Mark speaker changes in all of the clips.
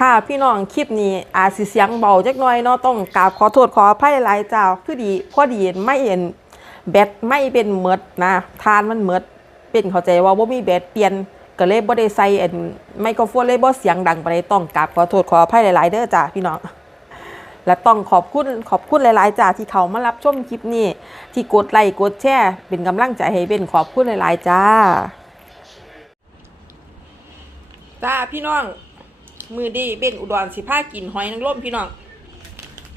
Speaker 1: ค่ะพี่น้องคลิปนี้อาจสิเสียงเบาจักหน่อยเนาะต้องกราบขอโทษขออภัยหลายเจ้าคือดีพอดีไม่เห็นแบตไม่เป็นเมดนะทานมันเมดเป็นเข้าใจว่าบ่มีแบตเปลี่ยนก็เลยบ่ได้ใส่อันไมโครโฟนเลยบ่เสียงดังไปานใดต้องกราบขอโทษขออภัยหลาย ๆ เด้อจ้าพี่น้องและต้องขอบคุณขอบคุณหลาย ๆ จ้าที่เขามารับชมคลิปนี้ ที่กดไลค์กดแชร์เป็นกำลังใจให้เป็นขอบคุณหลาย ๆ จ้า จ้าพี่น้อง มือดีเป็นอุดรสิผ้ากินหอยนางรมพี่น้อง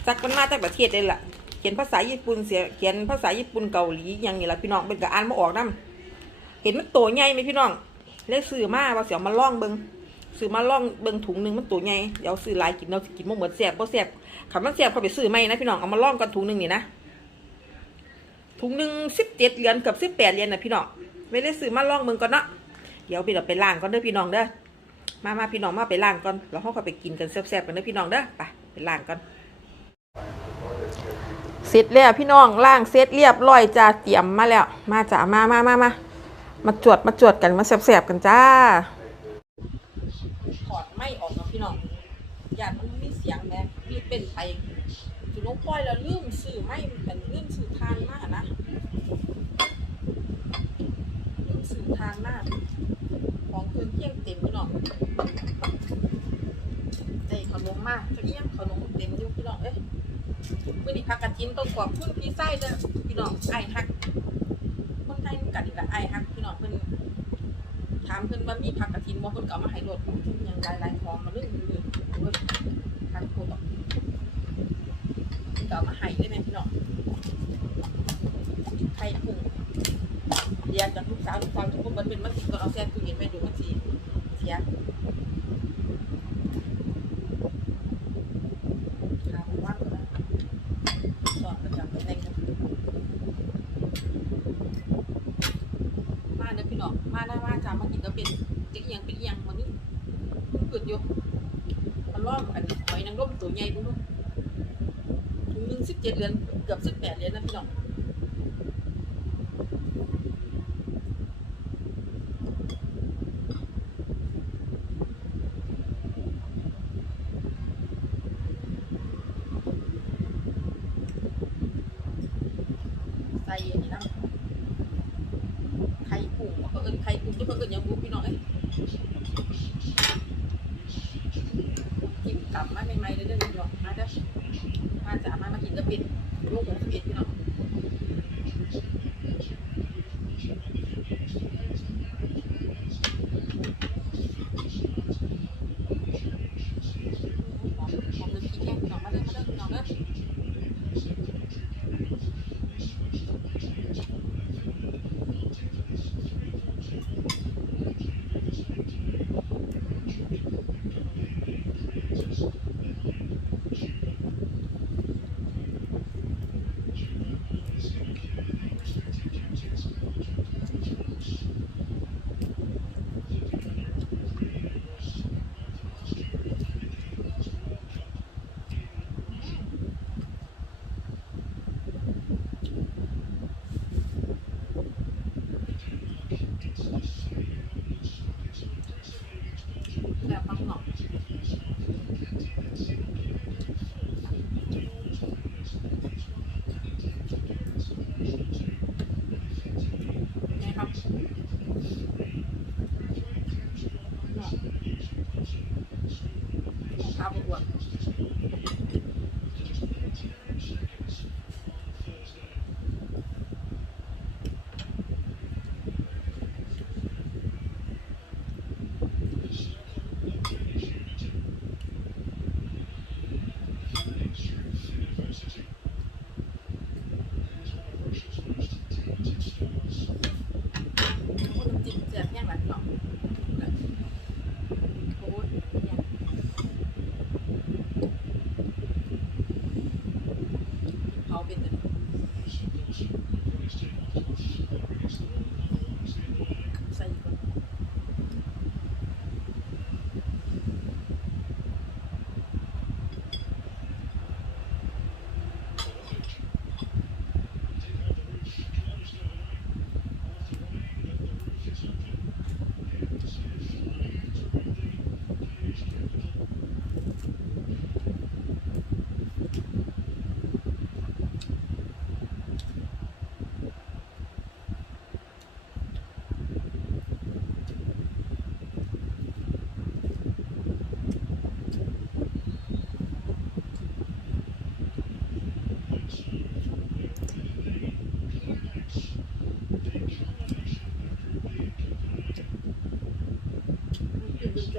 Speaker 1: จักมันมาจากประเทศเลยล่ะ เขียนภาษาญี่ปุ่นเสียเขียนภาษาญี่ปุ่นเกาหลีอย่างนี้ล่ะพี่น้องเป็นกับอ่านมาออกนํเห็นมันโตใหญ่ไหมพี่น้องเลยซื้อมาว่าเสียวมาล่องเบิงซื้อมาล่องเบิงถุงหนึ่งมันโตใหญ่เดี๋ยวซื้อลายกินเราสิกินบ่หมดแสบบ่แสบขับมันแสบเขาไปซื้อไม่นะพี่น้องเอามาล่องกันถุงหนึ่งนี่นะถุงหนึ่งสิบเจ็ดเหรียญกับสิบแปดเหรียญนะพี่น้องไม่ได้ซื้อมาล่องเบิงก่อนเนาะเดี๋ยวพี่เราไปล้างก่อนเด้อพี่น้องเด้อ มามาพี่น้องมาไปล้างก่อนแล้วเขาก็ไปกินกันแซ่บๆกันเด้อพี่น้องเด้อไปไปล้างก่อนเสร็จแล้วพี่น้องล้างเสร็จเรียบร้อยจ้าเตรียมมาแล้ว มาจ้ามามามามามาจวดมาจวดกันมาแซ่บๆกันจ้าถอดไม่ออกนะพี่น้องอยานมันมีเสียงแม่มีเป็นไปจุลงป้อยแล้วลืมซื้อไม่เป็นลืมซื้อทานมากนะลืมซื้อทานมาก ของคืนเที่ยงเต็มพี่น้อง ได้ขนมมากจะเอี้ยงขนมเต็มอยู่พี่น้องเอ้ยมื่อนี้พักกันกินต้องขอบคุณพี่ไส้เด้อพี่น้องไอ้ฮักคนไทยมันกัดอีกละไอ้ฮักพี่น้องเพิ่นถามเพิ่นว่ามีผักกระถินบ่เพิ่นก็เอามาให้รดยังหลายๆของมาเรื่องอื่นๆเพิ่นทางโคตรเพิ่นก็เอามาให้ได้ไหมพี่น้องไข่กุ้งเรียนจากลูกสาวลูกสาวทุกคนมันเป็นมันสิก็เอาแซ่ตู้เย็นไว้ดูมันสิเสียขาหมูว่างก็ได้สอนประจำตำแหน่งนะ มาเด้อพี่น้องมาได้มาจ้ามากินก็เป็นจะเอียงเป็นเอียงมันนี่เกิดอยู่มัน ล่อมอันหอยนางรมตัวใหญ่พุ่นเนถุงหนึ่งสิบเจ็ดเหรียญเกือบสิบแปดเหรียญนะพี่น้อง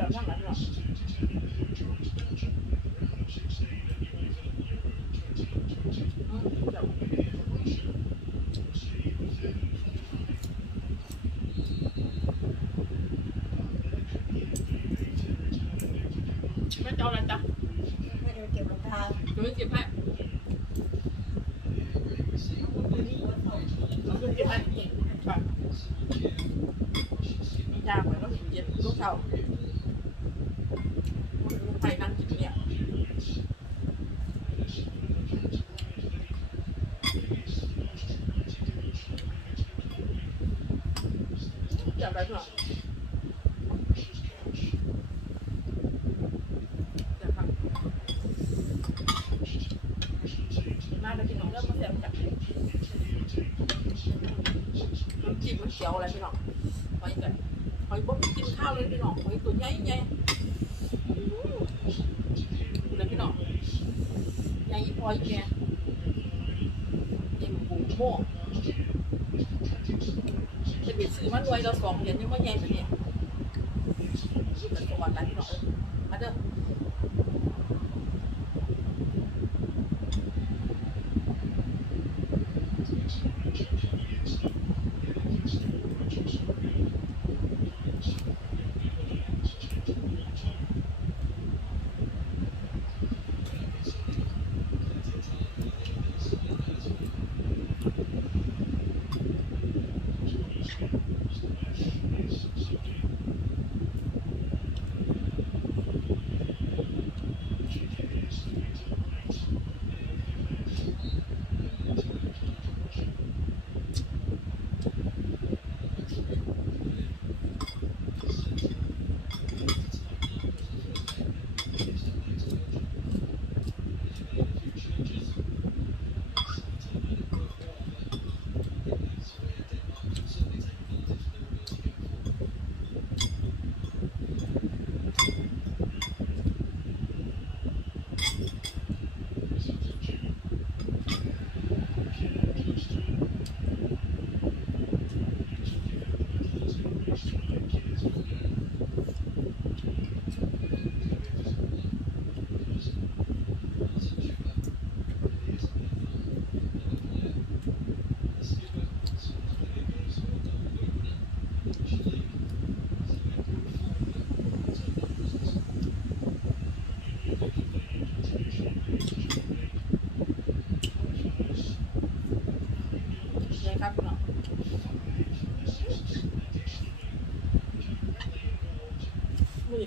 Speaker 1: Gracias. 来是？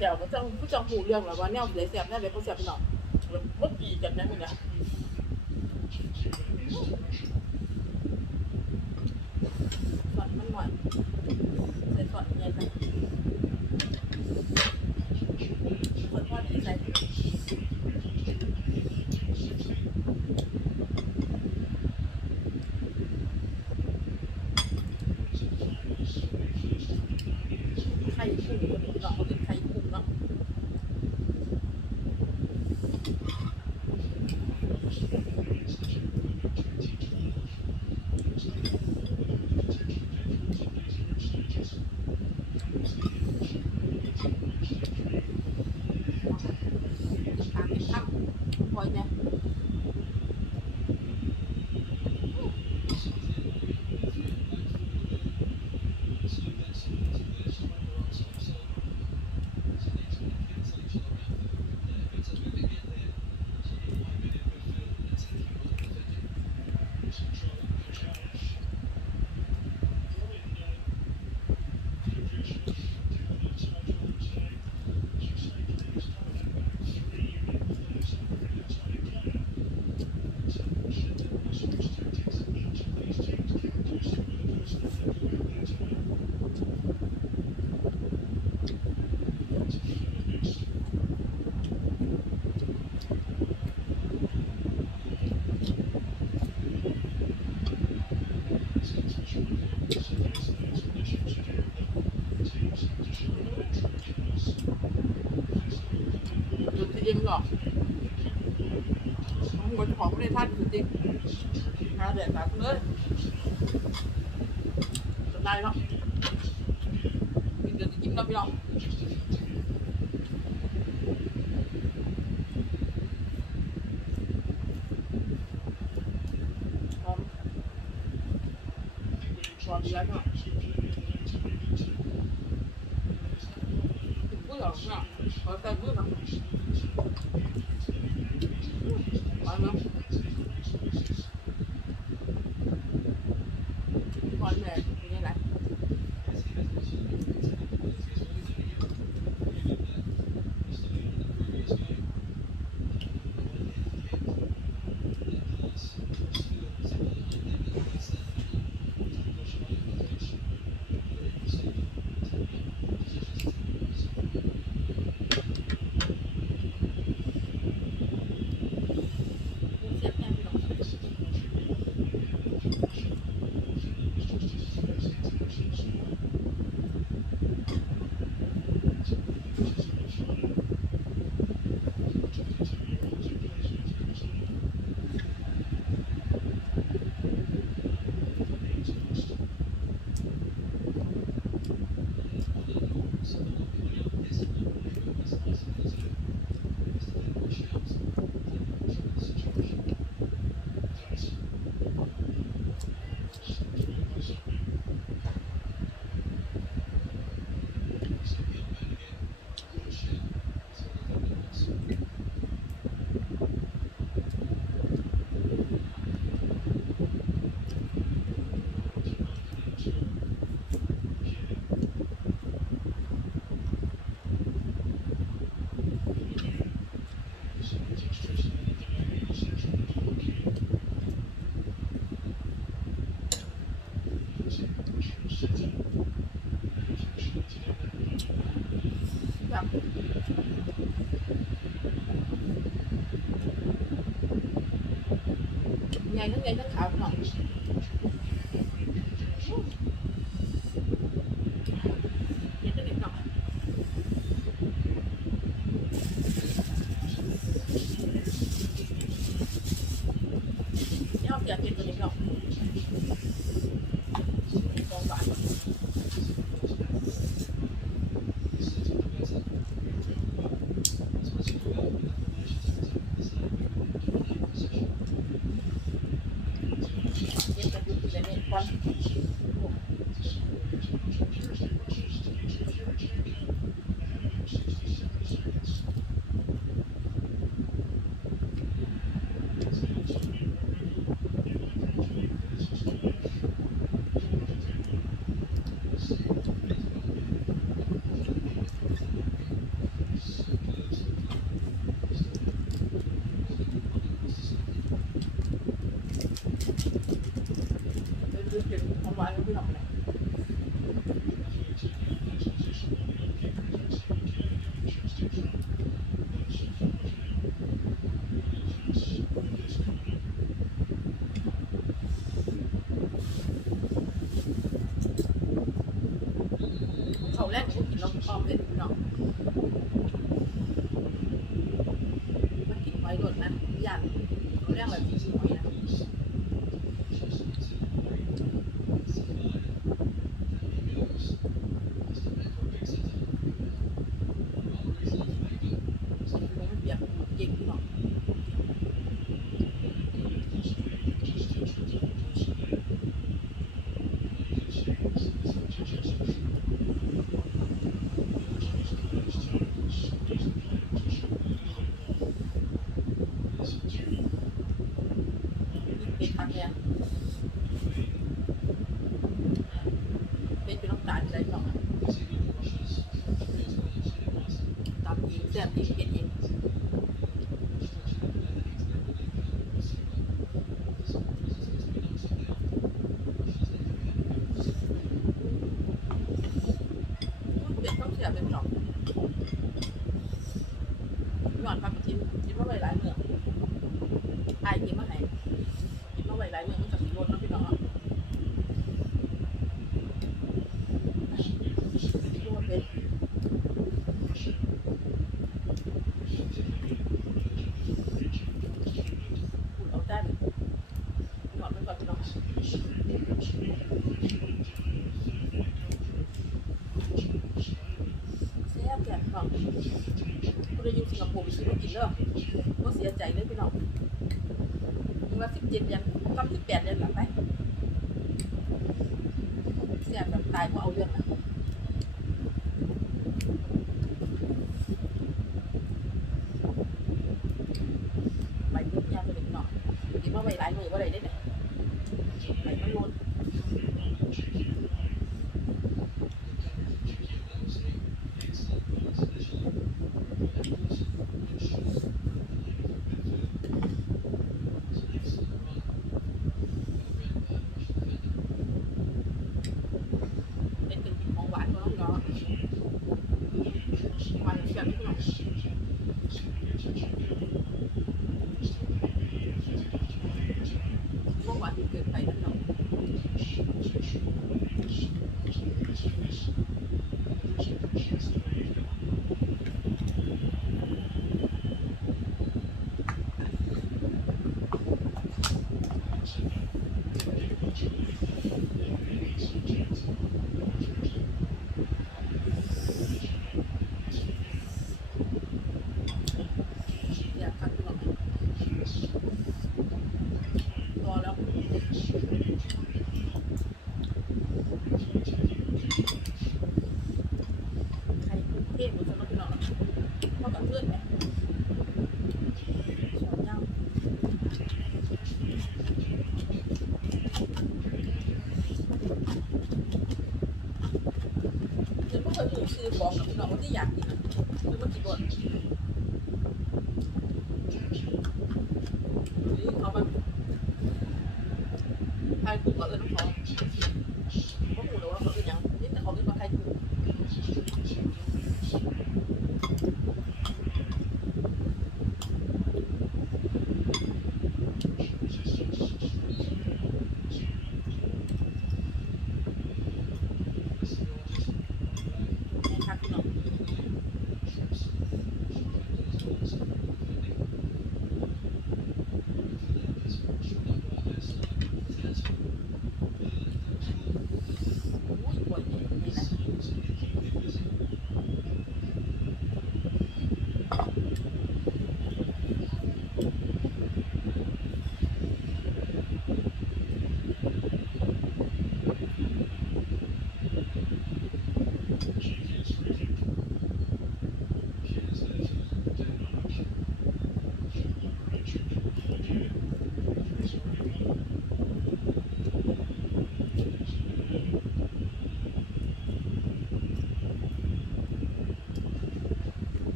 Speaker 1: แก้วก็จะ
Speaker 2: ง
Speaker 1: ผู้จังหูเรื่องแล้วว่าเนี่ยเสียแสบแนวเลยเขา
Speaker 3: เสียบไปหน่อยมันปีกันนะมึงนะ để cả cũng đấy hôm nay không mình được chín năm không còn. Gì đấy không cuối rồi không có tay cuối không phải không สี nak pula. เก่งพี่น้องเป็ดทักเนี่ยเป็ดเป็นน้ำตาลอะไรพี่น้องอะตำเองแซ่บเองเผ็ดเอง เด็กต้องเสียเป็นหรอกหย่อนปากกระทิมกินมาไว้หลายเมือง อ ว่าไว้หลายมือว่าไรได้ไหมไมันรุน ที่อยากกินหรือม่ากี่บทหรือเอาไปให้กูก็เอิญเขา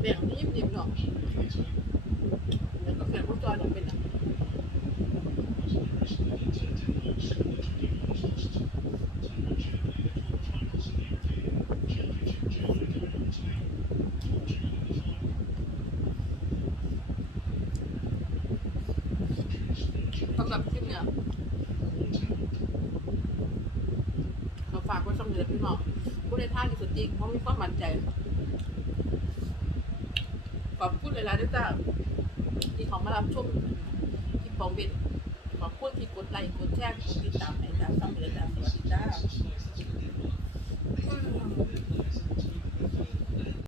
Speaker 3: แบ่
Speaker 1: งที่นิ่มๆเนาะแล้วก็แบ่งข้าวจอยเป็นอะสำหรับคลิปเนี่ยเราฝากไว้สำเร็จพี่น้องผู้ได้ท่านที่สุดจริงเพราะมีความมั่นใจ ขอบคุณ หลายๆด้วยจ้าที่เขามารับชมที่ปองเบ็ดขอบคุณที่กดไลค์กดแชร์กดติดตามให้จ้าสำเร็จจ้าสวัสดีจ้า